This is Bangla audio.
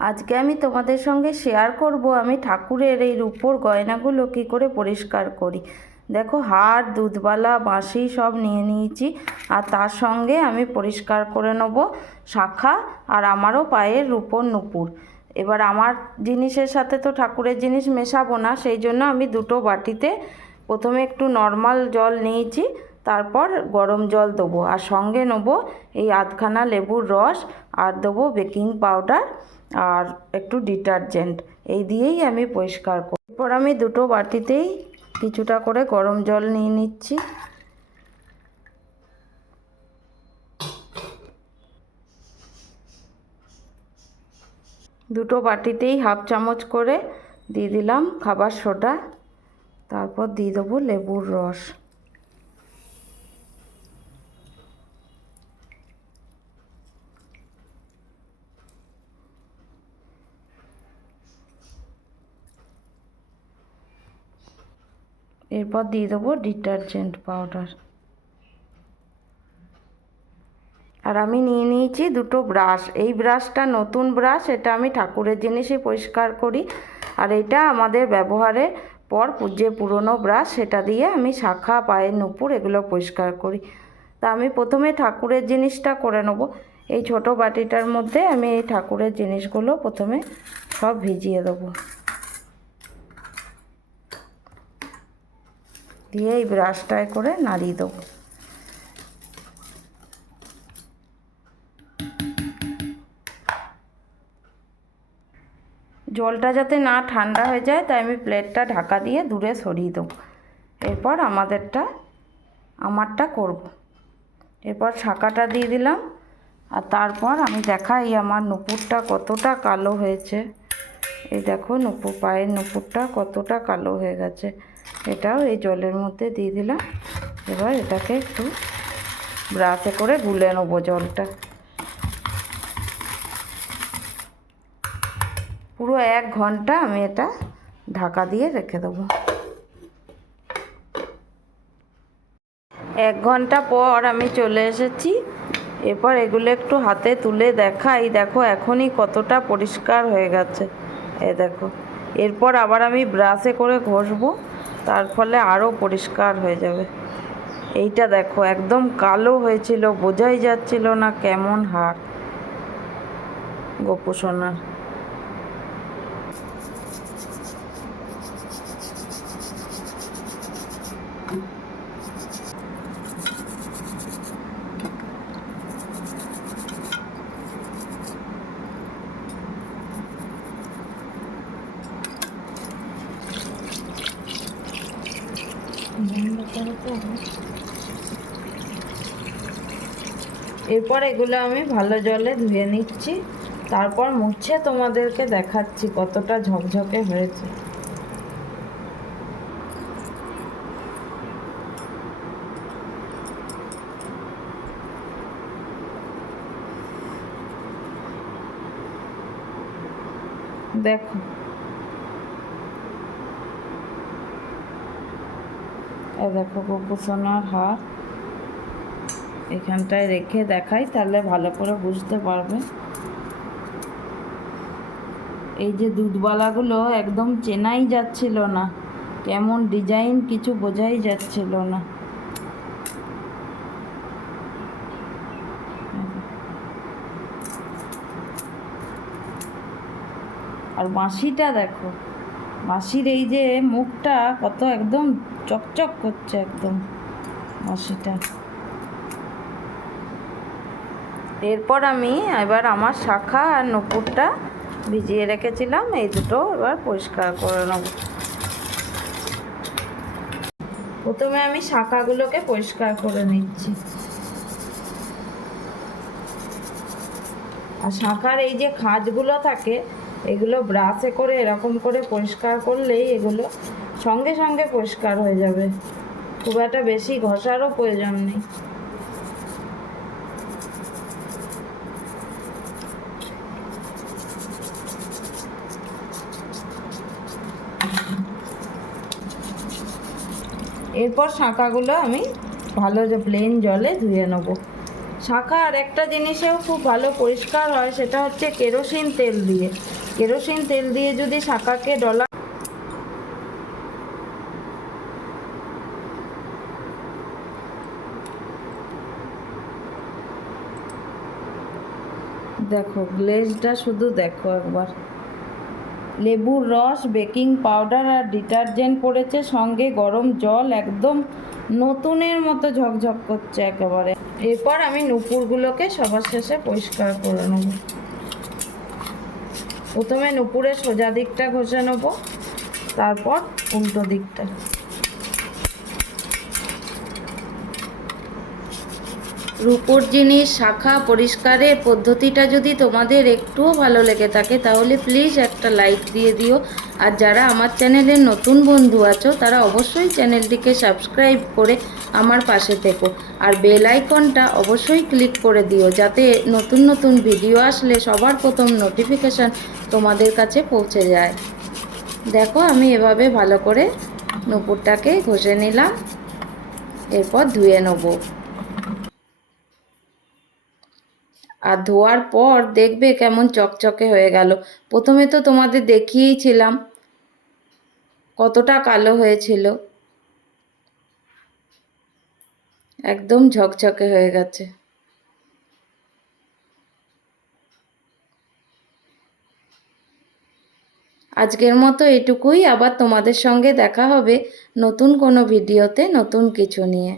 আজকে আমি তোমাদের সঙ্গে শেয়ার করব আমি ঠাকুরের এই রূপোর গয়নাগুলো কী করে পরিষ্কার করি। দেখো, হার, দুধবালা, বাঁশি সব নিয়ে নিয়েছি, আর তার সঙ্গে আমি পরিষ্কার করে নেব শাঁখা আর আমারও পায়ের রূপোর নুপুর। এবার আমার জিনিসের সাথে তো ঠাকুরের জিনিস মেশাবো না, সেই জন্য আমি দুটো বাটিতে প্রথমে একটু নর্মাল জল নিয়েছি, তারপর গরম জল দেবো, আর সঙ্গে নেবো এই আধখানা লেবুর রস, আর দেবো বেকিং পাউডার আর একটু ডিটারজেন্ট। এই দিয়েই আমি পরিষ্কার করি। এরপর আমি দুটো বাটিতেই কিছুটা করে গরম জল নিয়ে নিচ্ছি। দুটো বাটিতেই হাফ চামচ করে দিয়ে দিলাম খাবার সোডা, তারপর দিয়ে দেবো লেবুর রস। এরপর দিয়ে দেবো ডিটারজেন্ট পাউডার। আর আমি নিয়ে নিয়েছি দুটো ব্রাশ। এই ব্রাশটা নতুন ব্রাশ, এটা আমি ঠাকুরের জিনিসই পরিষ্কার করি। আর এটা আমাদের ব্যবহারের পর যে পুরনো ব্রাশ, সেটা দিয়ে আমি শাঁখা, পায়ের নুপুর এগুলো পরিষ্কার করি। তা আমি প্রথমে ঠাকুরের জিনিসটা করে নেব। এই ছোট বাটিটার মধ্যে আমি এই ঠাকুরের জিনিসগুলো প্রথমে সব ভিজিয়ে দেবো, দিয়ে এই ব্রাশটায় করে নাড়িয়ে দেবো। জলটা যাতে না ঠান্ডা হয়ে যায়, তাই আমি প্লেটটা ঢাকা দিয়ে দূরে সরিয়ে দেবো। এরপর আমারটা করব। এরপর শাঁখাটা দিয়ে দিলাম, আর তারপর আমি দেখাই আমার নুপুরটা কতটা কালো হয়েছে। এই দেখো, পায়ের নুপুরটা কতটা কালো হয়ে গেছে। এটাও এই জলের মধ্যে দিয়ে দিলাম। এবার এটাকে একটু ব্রাশে করে গুলে নেবো জলটা। পুরো 1 ঘন্টা আমি এটা ঢাকা দিয়ে রেখে দেবো। 1 ঘন্টা পর আমি চলে এসেছি। এরপর এগুলো একটু হাতে তুলে দেখাই। দেখো এখনই কতটা পরিষ্কার হয়ে গেছে। এই দেখো, এরপর আবার আমি ব্রাশে করে ঘষবো, তার ফলে আরও পরিষ্কার হয়ে যাবে। এইটা দেখো একদম কালো হয়েছিল, বোঝাই যাচ্ছিল না কেমন হার গোপু সোনার। এরপর এগুলো আমি ভালো জলে ধুয়ে নিচ্ছি, তারপর মুছে তোমাদেরকে দেখাচ্ছি কতটা ঝকঝকে হয়েছে। দেখো, দেখো গোপু সোনার হার। এখানটায় রেখে দেখাই, তাহলে ভালো করে বুঝতে পারবে। এই যে দুধবালাগুলো একদম চেনাই যাচ্ছিল না, কেমন ডিজাইন কিছু বোঝাই যাচ্ছিল না। আর বাঁশিটা দেখো, বাঁশির এই যে মুখটা কত একদম চকচক করছে একদম বাঁশিটা। এরপর আমি এবার আমার শাঁখা আর নুপুরটা ভিজিয়ে রেখেছিলাম, এই দুটো এবার পরিষ্কার করে নেব। প্রথমে আমি শাঁখাগুলোকে পরিষ্কার করে নিচ্ছি। আর শাঁখার এই যে খাঁজগুলো থাকে, এগুলো ব্রাশে করে এরকম করে পরিষ্কার করলেই এগুলো সঙ্গে সঙ্গে পরিষ্কার হয়ে যাবে, খুব একটা বেশি ঘষারও প্রয়োজন নেই। এরপর শাঁখাগুলো আমি ভালো প্লেন জলে ধুয়ে নেব। শাঁখা আর একটা জিনিসেও খুব ভালো পরিষ্কার হয়, সেটা হচ্ছে কেরোসিন তেল দিয়ে। কেরোসিন তেল দিয়ে যদি শাঁখাকে ডলা, দেখো গ্লেজটা শুধু দেখো একবার। লেবুর রস, বেকিং পাউডার আর ডিটারজেন্ট পড়েছে, সঙ্গে গরম জল, একদম নতুনের মতো ঝকঝক করছে একেবারে। এরপর আমি নুপুরগুলোকে সবার শেষে পরিষ্কার করে নেব। প্রথমে নুপুরের সোজা দিকটা ঘষে নেব, তারপর উল্টো দিকটা। রূপোর জিনিস শাঁখা পরিষ্কারের পদ্ধতিটা যদি তোমাদের একটুও ভালো লেগে থাকে তাহলে প্লিজ একটা লাইক দিয়ে দিও। আর যারা আমার চ্যানেলের নতুন বন্ধু আছো তারা অবশ্যই চ্যানেলটিকে সাবস্ক্রাইব করে আমার পাশে থেকো। আর বেল আইকনটা অবশ্যই ক্লিক করে দিও, যাতে নতুন নতুন ভিডিও আসলে সবার প্রথম নোটিফিকেশান তোমাদের কাছে পৌঁছে যায়। দেখো আমি এভাবে ভালো করে নুপুরটাকে ঘষে নিলাম, এরপর ধুয়ে নেবো। আর ধোয়ার পর দেখবে কেমন চকচকে হয়ে গেল। প্রথমে তো তোমাদের দেখিয়েইছিলাম কতটা কালো হয়েছিল, একদম ঝকঝকে হয়ে গেছে। আজকের মতো এটুকুই, আবার তোমাদের সঙ্গে দেখা হবে নতুন কোনো ভিডিওতে নতুন কিছু নিয়ে।